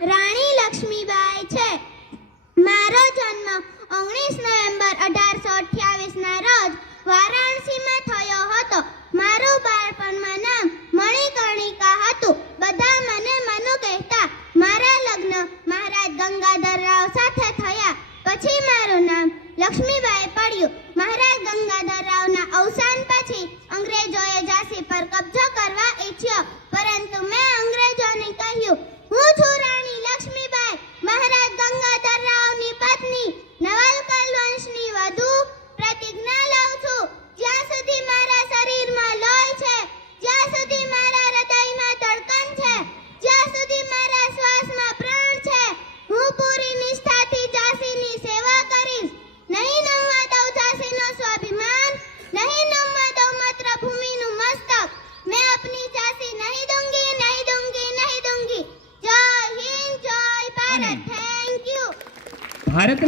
રાણી લક્ષ્મીબાઈ છે. મારો જન્મ 19 નવેમ્બર 1828 ના રોજ વારાણસીમાં થયો હતો. મારું બાળપણમાં નામ મણિકર્ણિકા હતું. બધા મને મનુ કહેતા. મારા લગ્ન મહારાજ ગંગાધરરાવ સાથે થયા પછી મારું નામ લક્ષ્મીબાઈ પડ્યું. મહારાજ ગંગાધરરાવના અવસાન પછી અંગ્રેજોએ ઝાંસી પર કબજો કરવા ઈચ્છ્યો, પરંતુ મેં અંગ્રેજોને કહ્યું, હું છું રાણી લક્ષ્મીબાઈ, મહારાજ ગંગાધરરાવની પત્ની, નવલકલ વંશની વધુ. પ્રતિજ્ઞા લઉં છું, જ્યાં સુધી મારા શરીરમાં લોહી છે, જ્યાં સુધી મારા હૃદયમાં ધડકન છે, જ્યાં સુધી મારા શ્વાસમાં પ્રાણ છે, હું પૂરી નિષ્ઠાથી ઝાંસીની સેવા કરીશ. નહીં નમવા દઉં ઝાંસીનો સ્વાભિમાન, નહીં નમવા દઉં માતૃભૂમિનું મસ્તક. मैं अपनी झांसी नहीं दूंगी, नहीं दूंगी, नहीं दूंगी. जय हिंद, जय भारत. Thank you. ભારતના